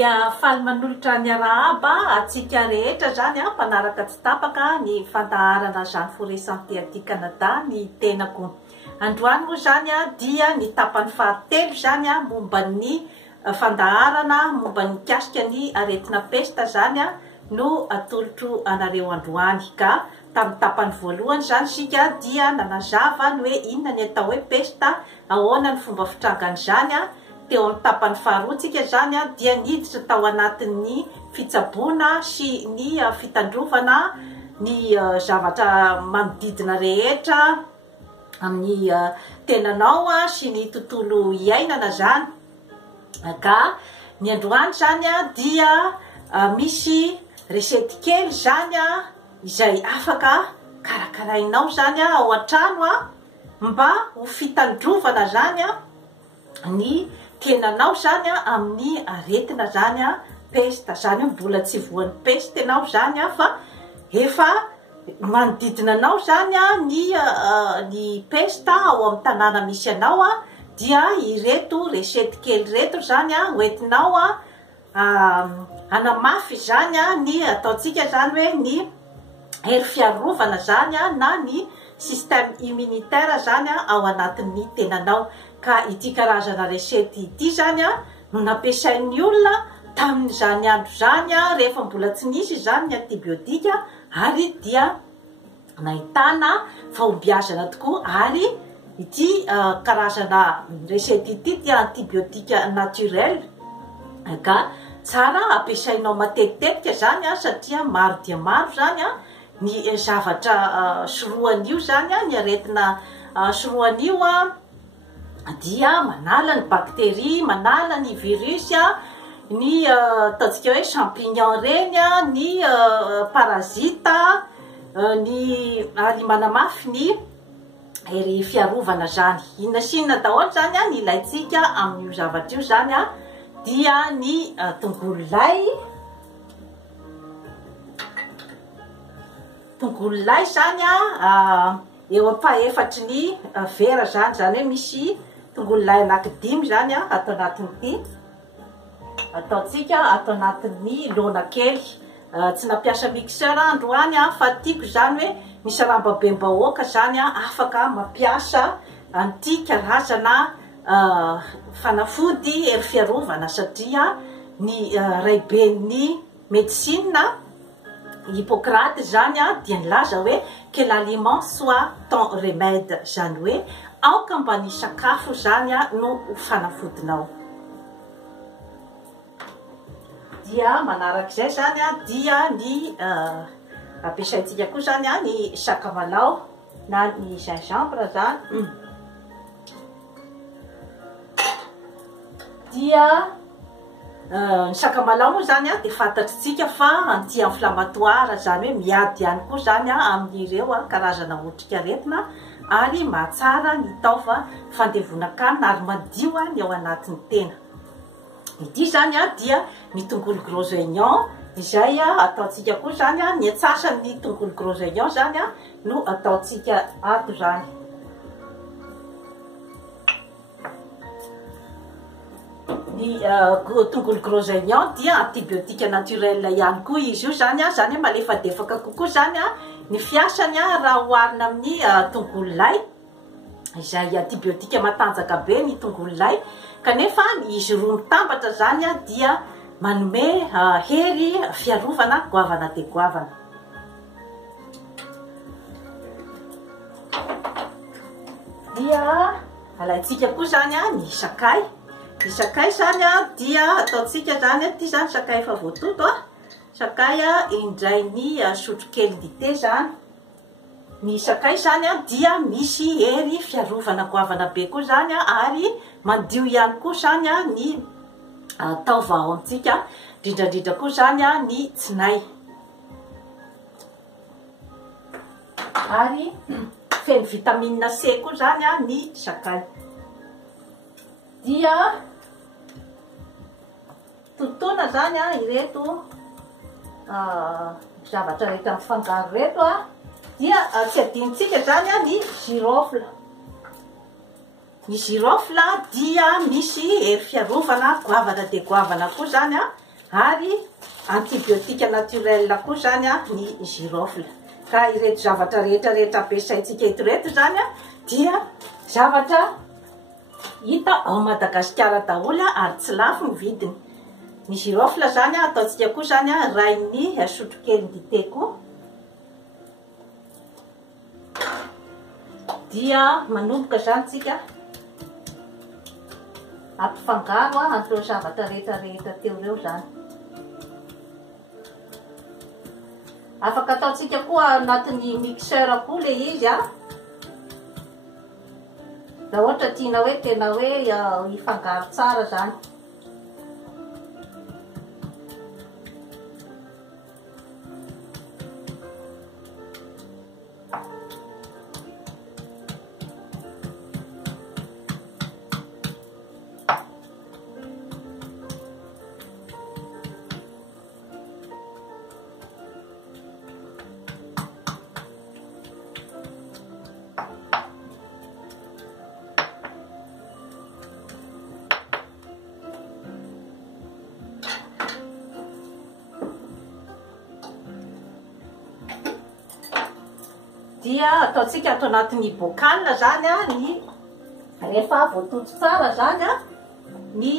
dia faly manolotra ny arahaba atsika rehetra zany a mpanaraka tsy tapaka ny fandaharana Jeanne Forest Santé aty Canada ny tenako. Androany moa zany a dia ny tapany fahatelo zany a momba ny fandaharana momba ny kasika ny aretina pesta zany a no atolotro anareo androany. Ka tamin'ny tapany voalohany zany sika dia nanazava ny hoe inona ny atao hoe pesta, ahoana ny fomba fitrangany zany a. Teo amin'ny tapany faharoatsika zany a dia niditra tao anatin'ny fitsaboana sy ny fitandrovana ny zavatra manodidina rehetra amin'ny tenanao sy ny tontolo iainana zany. Ka ny androany zany a dia misy resety kely zany a izay afaka karakarainao zany a ao an-trano a mba ho fitandrovana zany a ny tenanao zany a amin'ny aretina zany a pesta zany mbola tsy voan'ny pesta enao zany a fa efa manodidina anao zany a ny pesta ao amin'ny tanàna misy anao a dia ireto resety kely reto zany a hoentinao a anamafy zany a ny ataotsika zany hoe ny hery fiarovana zany a na ny système immunitaire zany a ao anatin'ny tenanao. Ka ity karazana resety ity zany a no nampiasain'ny olona tamin'izany andro zany a rehefa mbola tsy nisy zany ny antibiotika ary dia nahitana fahombiazana tokoa. Ary ity karazana resety ity dia antibiotika naturel. Ka tsara ampiasainao matetitetika zany a satria maro dia maro zany a ny zavatra soroan'io zany a ny aretina soroan'io a dia manala ny bakteria, manala ny virus a, ny ataontsika hoe champignon reny a, ny parazita, ary manamafy ny hery fiarovana zany. Inona sy inona daholo zany a ny ilaitsika amin'io zavatra io zany a dia ny tongolo lay. Tongolo lay zany a eo am-pahefatry ny vera zany, zany hoe misy tongolo lay anankidimy zany a atao anatin'ity, ataotsika atao anatin'ny laona kely. Tsy nampiasa mixeur androany a fa tiako zany hoe misy rambabem-bahoaka zany a afaka mampiasa an'ity karazana fanafody hery fiarovana satria ny raiben'ny medicine Hippocrate zany a dia nilaza hoe que l'aliment soit ton remède, zany hoe aoka mba ny sakafo zany a no fanafodinao. Dia manarak'izay zany a dia ny ampiasaintsika koa zany a ny sakamalao na ny gingembre zany. Dia ny sakamalao moa zany a dia fantatritsika fa anti-inflammatoire zany hoe miady ihany koa zany a amin'ireo karazana otrikaretina ary mahatsara ny taova fandevonankanina ary madio ny ao anatin'ny tena. Ity zany a dia ny tongolo gros oignon izay ataotsika koa zany a ny atsasan'ny tongolo gros oignon zany a no ataotsika ato zany. Ny tongolo gros oignon dia antibiotika naturel ihany koa izy io zany a, zany hoe malefadefaka kokoa zany a ny fiasany a raha hoharina amin'ny tongolo lay, izay antibiotika matanjaka be ny tongolo lay. Kanefa izy roa mitambatra zany a dia manome hery fiarovana goavana dia goavana. Dia alaitsika koa zany a ny sakay. Ny sakay zany a dia ataotsika zany a ty zany sakay efa voatoto a, sakay a indray ny sotro kely dité zany. Ny sakay zany a dia misy hery fiarovana goavana be koa zany a ary madio ihany koa zany a ny taova ao amintsika, indrindrandrindra koa zany a ny tsinay. Ary feno vitamine C koa zany a ny sakay. Dia totona zany a ireto zavatra rehetra mifangaro reto a, dia tsy adinitsika zany a ny girofle. Ny girofle dia misy hery fiarovana goavana dia goavana koa zany a ary antibiotika naturel koa zany ny girofle. Ka ireto zavatra rehetrarehetra ampiasaitsika eto reto zany dia zavatra hita ao Madagasikara daholo ary tsy lafo ny vidiny. Ny girofle zany ataontsika koa zany ray ny sotrokely dite koa. Dia manomboka zany tsika ampifangaro an'ireo zavatra rehetrarehetra teo reo zany. Afaka ataontsika koa anatin'ny mixeur koa le izy raha ohatra tiana hoe tena hoe hifangaro tsara zany. Dia ataontsika ato anatin'ny bocal zany ny rehefa voatoto tsara zany ny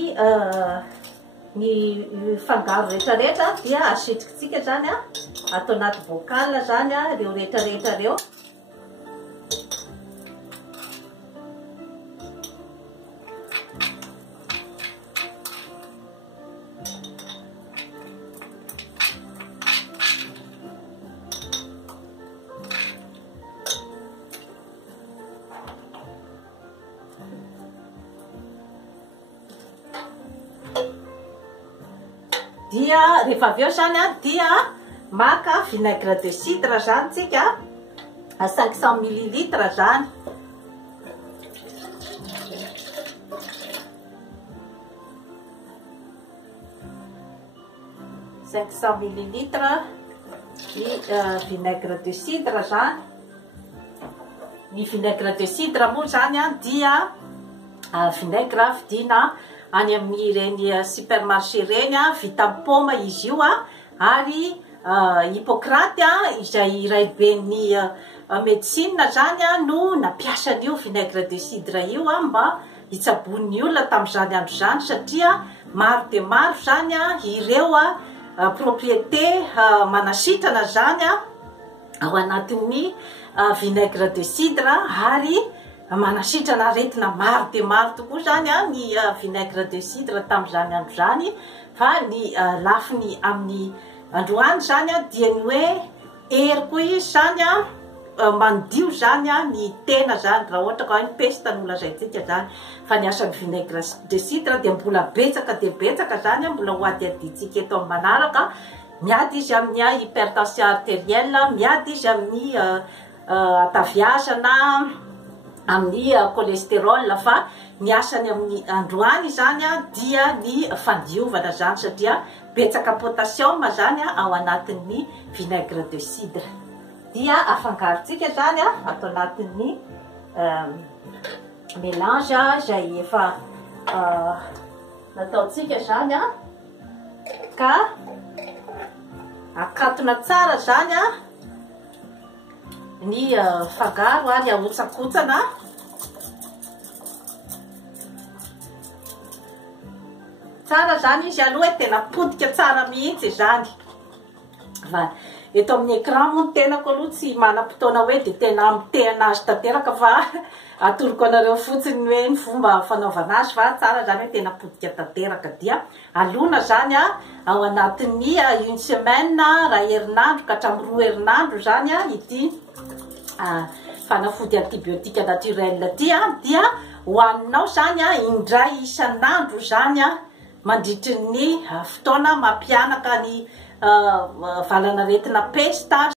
fangaro rehetrarehetra dia asitritsika zany ato anaty bocal zany reo rehetrarehetra reo. Dia rehefa avy eo zany dia maka vinaigre de cidre zany tsika 500 ml zany. ml ny vinaigre de cidre zany. Ny vinaigre de cidre moa zany dia vinaigre vidina any amin'ny reny supermarché reny vita amin'ny paoma izy io ary Hippocrate izay raiben'ny médecine zany no nampiasa an'io vinaigre de cidre io mba hitsabon'ny olona tamin'izany andro zany satria maro de maro zany ireo propriété manasitrana zany ao anatin'ny vinaigre de cidre ary manasitrana aretina maro de maro tokoa zany ny vinaigre de cidre tamin'izany andro zany. Fa ny lafiny amin'ny androany zany dia ny hoe ery koa izy zany mandio zany ny tena zany raha ohatra ka hoe ny peste no lazaitsika zany. Fa ny asan'ny vinaigre de cidre dia mbola betsaka de betsaka zany mbola ho ady aditsika eto amin'ny manaraka. Miady izy amin'ny hypertension artérielle, miady izy amin'ny hataviazana, amin'ny cholestérol. Fa ny asany amin'ny androany zany dia ny fandiovana zany satria betsaka potassium zany ao anatin'ny vinaigre de cidre. Dia afangarotsika zany atao anatin'ny mélange izay efa nataontsika zany ka akatona tsara zany ny fangaro ary ahotsakotsana. Tsara zany izy aloha hoe tena potika tsara mihitsy zany. Eto amin'ny écran moa tenako aloha tsy manam-potoana hoe de tena mitehana azy tanteraka fa atoroko anareo fotsiny hoe ny fomba fanaovana azy fa tsara zany hoe tena potika tanteraka. Dia alona zany ao anatin'ny une semaine raha herinandro ka hatramin'ny 2 herinandro zany ity fanafody antibiotika naturel dia hoaninao zany indray isanandro zany mandritry ny fotoana mampianaka ny valanaretina peste.